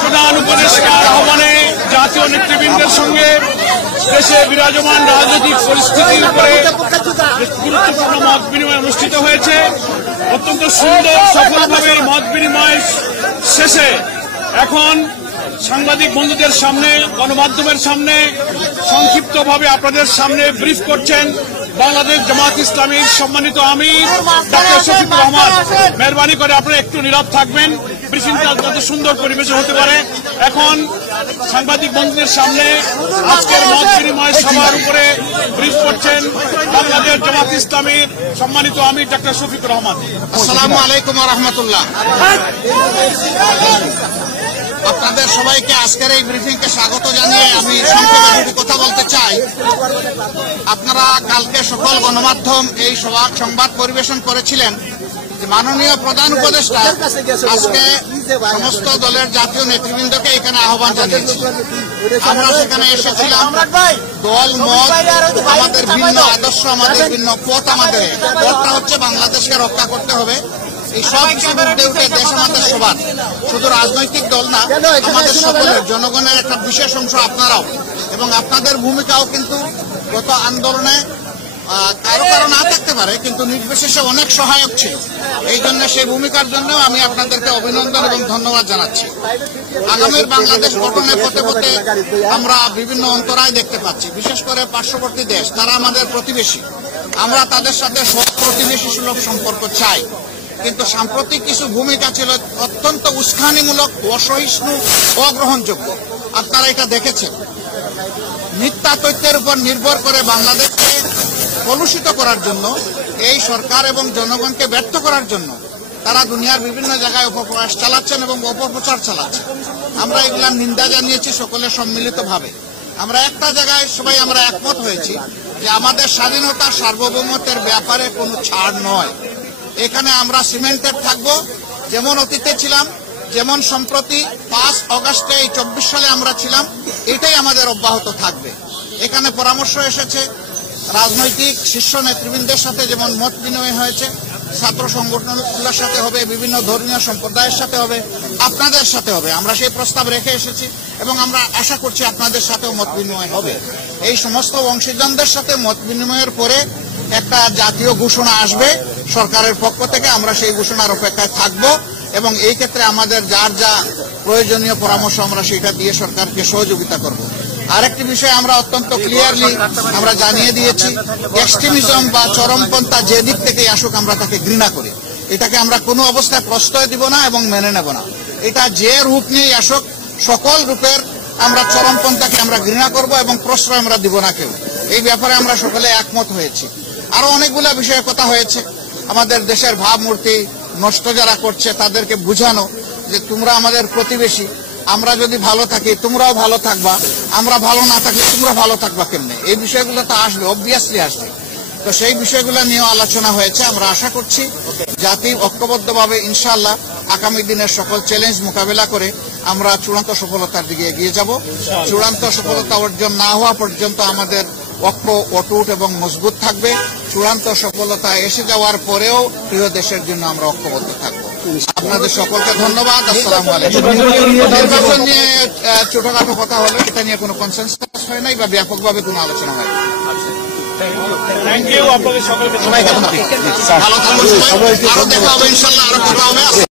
প্রধান উপদেষ্টার আহ্বানে জাতীয় নেতৃবৃন্দের সঙ্গে দেশে বিরাজমান রাজনৈতিক পরিস্থিতির উপরে গুরুত্বপূর্ণ মত বিনিময় অনুষ্ঠিত হয়েছে। অত্যন্ত সুন্দর সফলভাবে মত বিনিময় শেষে এখন সাংবাদিক বন্ধুদের সামনে, গণমাধ্যমের সামনে সংক্ষিপ্তভাবে আপনাদের সামনে ব্রিফ করছেন বাংলাদেশ জামাত ইসলামীর সম্মানিত আমির ডক্টর শফিকুর রহমান। মেহরবানি করে আপনারা একটু নীরব থাকবেন, ব্রিফিংটা যাতে সুন্দর পরিবেশে হতে পারে। এখন সাংবাদিক বন্ধুদের সামনে আজকের মত বিনিময় সভার উপরে ব্রিফ করছেন বাংলাদেশ জামাত ইসলামীর সম্মানিত আমির ডক্টর শফিকুর রহমান। আসসালামু আলাইকুম ওয়া রাহমাতুল্লাহ। আপনাদের সবাইকে আজকের এই ব্রিফিংকে স্বাগত জানিয়ে আমি সংক্ষেপে দুটি কথা বলতে চাই। আপনারা কালকে সকল গণমাধ্যম এই সংবাদ পরিবেশন করেছিলেন যে মাননীয় প্রধান উপদেষ্টা আজকে সমস্ত দলের জাতীয় নেতৃবৃন্দকে এখানে আহ্বান জানিয়েছেন। আমরা সেখানে এসেছিলাম। দল মত, আমাদের ভিন্ন আদর্শ, আমাদের ভিন্ন পথ, আমাদের পথটা হচ্ছে বাংলাদেশকে রক্ষা করতে হবে। এই সব কিছু উঠে উঠে দেশ আমাদের সবার, শুধু রাজনৈতিক দল না, আমাদের সকলের, জনগণের একটা বিশেষ অংশ আপনারাও, এবং আপনাদের ভূমিকাও কিন্তু গত আন্দোলনে কারো কারো না থাকতে পারে কিন্তু নির্বিশেষে অনেক সহায়ক ছিল। এই জন্য সেই ভূমিকার জন্য আমি আপনাদেরকে অভিনন্দন এবং ধন্যবাদ জানাচ্ছি। আগামীর বাংলাদেশ গঠনের পথে পথে আমরা বিভিন্ন অন্তরায় দেখতে পাচ্ছি, বিশেষ করে পার্শ্ববর্তী দেশ, তারা আমাদের প্রতিবেশী। আমরা তাদের সাথে সৎ প্রতিবেশী সুলভ সম্পর্ক চাই, কিন্তু সাম্প্রতিক কিছু ভূমিকা ছিল অত্যন্ত উস্কানিমূলক, অসহিষ্ণু, অগ্রহণযোগ্য। আপনারা এটা দেখেছেন। মিথ্যা তথ্যের উপর নির্ভর করে বাংলাদেশকে কলুষিত করার জন্য, এই সরকার এবং জনগণকে ব্যর্থ করার জন্য তারা দুনিয়ার বিভিন্ন জায়গায় অপপ্রয়াস চালাচ্ছেন এবং অপপ্রচার চালাচ্ছেন। আমরা এগুলার নিন্দা জানিয়েছি সকলে সম্মিলিতভাবে। আমরা একটা জায়গায় সবাই আমরা একমত হয়েছি যে আমাদের স্বাধীনতা সার্বভৌমত্বের ব্যাপারে কোনো ছাড় নয়। এখানে আমরা সিমেন্টেড থাকব, যেমন অতীতে ছিলাম, যেমন সম্প্রতি 5 অগাস্টে এই 24 সালে আমরা ছিলাম, এটাই আমাদের অব্যাহত থাকবে। এখানে পরামর্শ এসেছে রাজনৈতিক শীর্ষ নেতৃবৃন্দের সাথে, যেমন মত বিনিময় হয়েছে, ছাত্র সংগঠনগুলোর সাথে হবে, বিভিন্ন ধর্মীয় সম্প্রদায়ের সাথে হবে, আপনাদের সাথে হবে। আমরা সেই প্রস্তাব রেখে এসেছি এবং আমরা আশা করছি আপনাদের সাথেও মত বিনিময় হবে। এই সমস্ত অংশীজনদের সাথে মত বিনিময়ের পরে একটা জাতীয় ঘোষণা আসবে সরকারের পক্ষ থেকে। আমরা সেই ঘোষণার অপেক্ষায় থাকব এবং এই ক্ষেত্রে আমাদের যার যা প্রয়োজনীয় পরামর্শ আমরা সেটা দিয়ে সরকারকে সহযোগিতা করব। আরেকটি বিষয় আমরা অত্যন্ত ক্লিয়ারলি আমরা জানিয়ে দিয়েছি, এক্সট্রিমিজম বা চরমপন্থা যে দিক থেকেই আসুক আমরা তাকে ঘৃণা করি। এটাকে আমরা কোনো অবস্থায় প্রশ্রয় দিব না এবং মেনে নেব না। এটা যে রূপ নিয়েই আসুক, সকল রূপের আমরা চরমপন্থাকে আমরা ঘৃণা করব এবং প্রশ্রয় আমরা দিব না কেউ। এই ব্যাপারে আমরা সকলে একমত হয়েছি। আরো অনেকগুলো বিষয়ের কথা হয়েছে। আমাদের দেশের ভাবমূর্তি নষ্ট যারা করছে তাদেরকে বুঝানো যে তোমরা আমাদের প্রতিবেশী, আমরা যদি ভালো থাকি তোমরাও ভালো থাকবা, আমরা ভালো না থাকলে তোমরা ভালো থাকবা কেমনে। এই বিষয়গুলো তো আসবে, অবভিয়াসলি আসবে। তো সেই বিষয়গুলো নিয়েও আলোচনা হয়েছে। আমরা আশা করছি জাতি ঐক্যবদ্ধভাবে ইনশাআল্লাহ আগামী দিনের সকল চ্যালেঞ্জ মোকাবেলা করে আমরা চূড়ান্ত সফলতার দিকে এগিয়ে যাব। চূড়ান্ত সফলতা অর্জন না হওয়া পর্যন্ত আমাদের ঐক্য অটুট এবং মজবুত থাকবে। চূড়ান্ত সফলতা এসে যাওয়ার পরেও প্রিয় দেশের জন্য আমরা ঐক্যবদ্ধ থাকবো। আপনাদের সকলকে ধন্যবাদ। আসসালামু আলাইকুম। নির্বাচন নিয়ে ছোটখাটো কথা হলো, এটা নিয়ে কোনো কনসেনসাস হয় নাই বা ব্যাপকভাবে কোনো আলোচনা হয় না। থ্যাংক ইউ আপনাদের সকলকে। ভালো থাকবেন, আরো দেখা হবে ইনশাআল্লাহ, আরো কথা হবে।